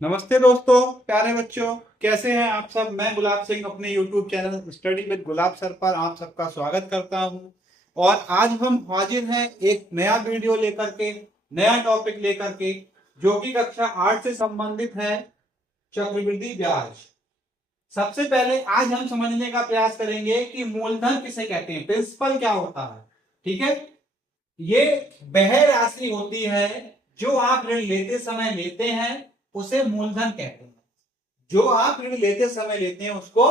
नमस्ते दोस्तों, प्यारे बच्चों। कैसे हैं आप सब। मैं गुलाब सिंह अपने YouTube channel study with gulab sir पर आप सबका स्वागत करता हूं। और आज हम हाजिर हैं एक नया वीडियो लेकर के, नया टॉपिक लेकर के, जो कि कक्षा 8 से संबंधित है, चक्रवृद्धि ब्याज। सबसे पहले आज हम समझने का प्रयास करेंगे कि मूलधन किसे कहते हैं, प्रिंसिपल क्या होता है। ठीक है, ये वह राशि होती है जो आप ऋण लेते समय लेते हैं, उसे मूलधन कहते हैं। जो आप ऋण लेते समय लेते हैं उसको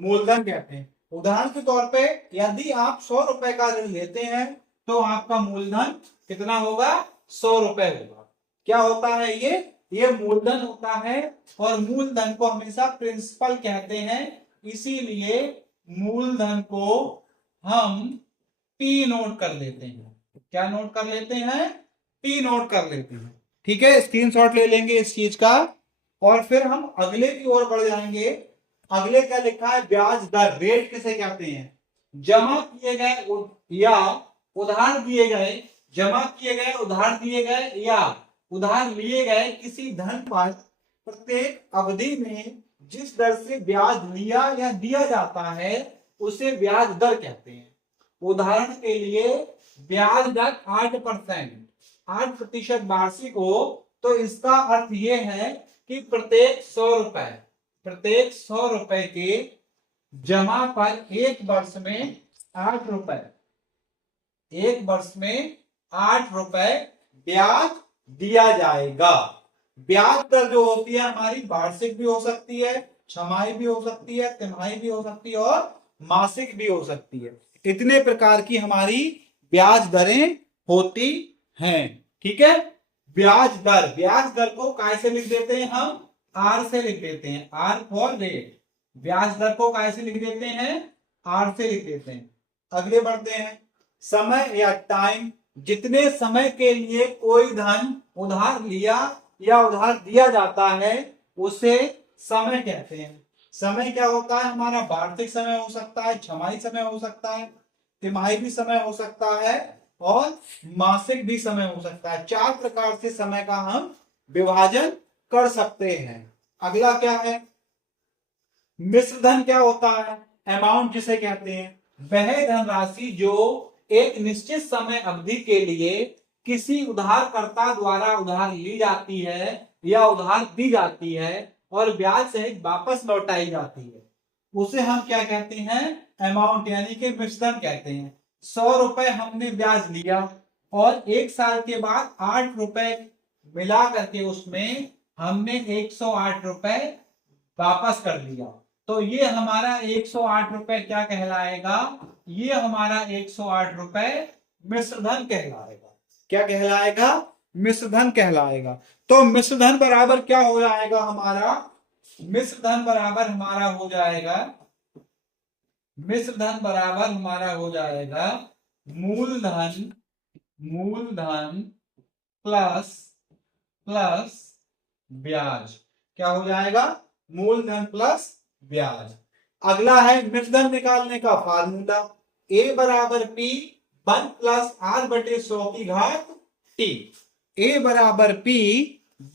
मूलधन कहते हैं। उदाहरण के तौर पे यदि आप 100 रुपए का ऋण लेते हैं तो आपका मूलधन कितना होगा, 100 रुपए होगा। क्या होता है ये मूलधन होता है। और मूलधन को हमेशा प्रिंसिपल कहते हैं, इसीलिए मूलधन को हम पी नोट कर लेते हैं। क्या नोट कर लेते हैं, पी नोट कर लेते हैं। ठीक है, स्क्रीनशॉट ले लेंगे इस चीज का। और फिर हम अगले की ओर बढ़ जाएंगे। अगले क्या लिखा है, ब्याज दर, रेट किसे कहते हैं। जमा किए गए या उधार दिए गए, जमा किए गए, उधार दिए गए या उधार लिए गए किसी धन पर प्रत्येक अवधि में जिस दर से ब्याज लिया या दिया जाता है उसे ब्याज दर कहते हैं। उदाहरण के लिए ब्याज दर 8%, 8% वार्षिक हो तो इसका अर्थ यह है कि प्रत्येक 100 रुपए के जमा पर एक वर्ष में 8 रुपए, एक वर्ष में 8 रुपए ब्याज दिया जाएगा। ब्याज दर जो होती है हमारी वार्षिक भी हो सकती है, छमाही भी हो सकती है, तिमाही भी हो सकती है और मासिक भी हो सकती है। इतने प्रकार की हमारी ब्याज दरें होती हैं। ठीक है, ब्याज दर को कैसे लिख देते हैं हम, आर से लिख देते हैं, आर फॉर रेट। ब्याज दर को कैसे लिख देते हैं, आर से लिख देते हैं। अगले बढ़ते हैं, समय या टाइम, जितने समय के लिए कोई धन उधार लिया या उधार दिया जाता है उसे समय कहते हैं। समय क्या होता है हमारा, वार्षिक समय हो सकता है, छमाही समय हो सकता है, तिमाही भी समय हो सकता है और मासिक भी समय हो सकता है। 4 प्रकार से समय का हम विभाजन कर सकते हैं। अगला क्या है, मिश्र धन क्या होता है, अमाउंट जिसे कहते हैं वह धनराशि जो एक निश्चित समय अवधि के लिए किसी उधारकर्ता द्वारा उधार ली जाती है या उधार दी जाती है और ब्याज सहित वापस लौटाई जाती है, उसे हम क्या कहते हैं, अमाउंट यानी कि मिश्रण कहते हैं। 100 रुपए हमने ब्याज लिया और एक साल के बाद 8 रुपए मिला करके उसमें हमने 108 रुपए वापस कर दिया, तो ये हमारा 108 रुपए क्या कहलाएगा, ये हमारा 108 रुपए मिश्रधन कहलाएगा। क्या कहलाएगा, मिश्रधन कहलाएगा। तो मिश्रधन बराबर क्या हो जाएगा हमारा, मिश्रधन बराबर हमारा हो जाएगा, मिश्रधन बराबर हमारा हो जाएगा मूलधन, मूलधन प्लस प्लस ब्याज। क्या हो जाएगा, मूलधन प्लस ब्याज। अगला है मिश्रधन निकालने का फार्मूला, ए बराबर पी 1+r/100 टी। ए बराबर पी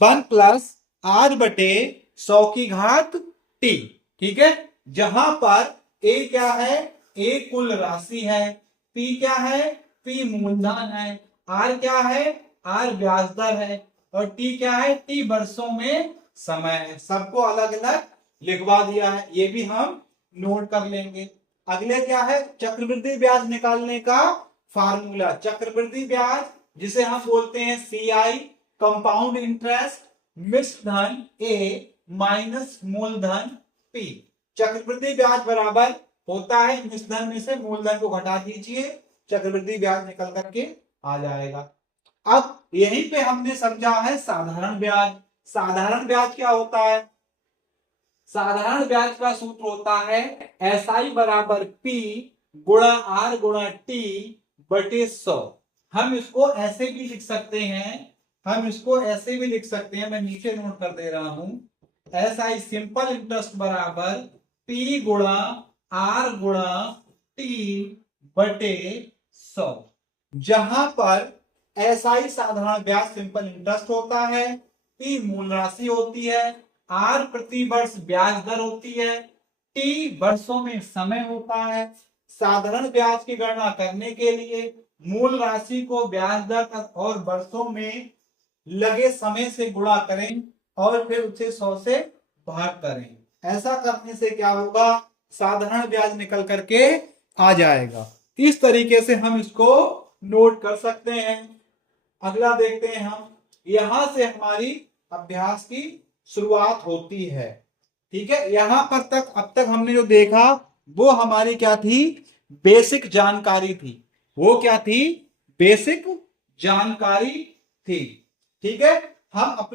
1+r/100 टी। ठीक है, जहां पर ए क्या है, ए कुल राशि है, पी क्या है, पी मूलधन है, आर क्या है, आर ब्याज दर है और टी क्या है, टी वर्षों में समय है। सबको अलग अलग लिखवा दिया है, ये भी हम नोट कर लेंगे। अगले क्या है, चक्रवृद्धि ब्याज निकालने का फार्मूला। चक्रवृद्धि ब्याज जिसे हम बोलते हैं CI, कंपाउंड इंटरेस्ट, मिश्रधन ए माइनस मूलधन पी। चक्रवृद्धि ब्याज बराबर होता है, मिश्रधन में से मूलधन को घटा दीजिए, चक्रवृद्धि ब्याज निकल करके आ जाएगा। अब यहीं पे हमने समझा है साधारण ब्याज। साधारण ब्याज क्या होता है, साधारण ब्याज का सूत्र होता है SI बराबर P गुणा R गुणा T बटे 100। हम इसको ऐसे भी लिख सकते हैं, हम इसको ऐसे भी लिख सकते हैं, मैं नीचे नोट कर दे रहा हूं, SI सिंपल इंटरेस्ट बराबर P गुणा R गुणा T बटे 100। जहां पर SI साधारण ब्याज सिंपल इंटरेस्ट होता है P मूल राशि होती है, R प्रति वर्ष ब्याज दर होती है, T वर्षों में समय होता है। साधारण ब्याज की गणना करने के लिए मूल राशि को ब्याज दर और वर्षों में लगे समय से गुणा करें और फिर उसे 100 से भाग करें। ऐसा करने से क्या होगा, साधारण ब्याज निकल करके आ जाएगा। इस तरीके से हम इसको नोट कर सकते हैं। अगला देखते हैं हम, यहां से हमारी अभ्यास की शुरुआत होती है। ठीक है, यहां पर तक अब तक हमने जो देखा वो हमारी क्या थी, बेसिक जानकारी थी। वो क्या थी, बेसिक जानकारी थी। ठीक है, हम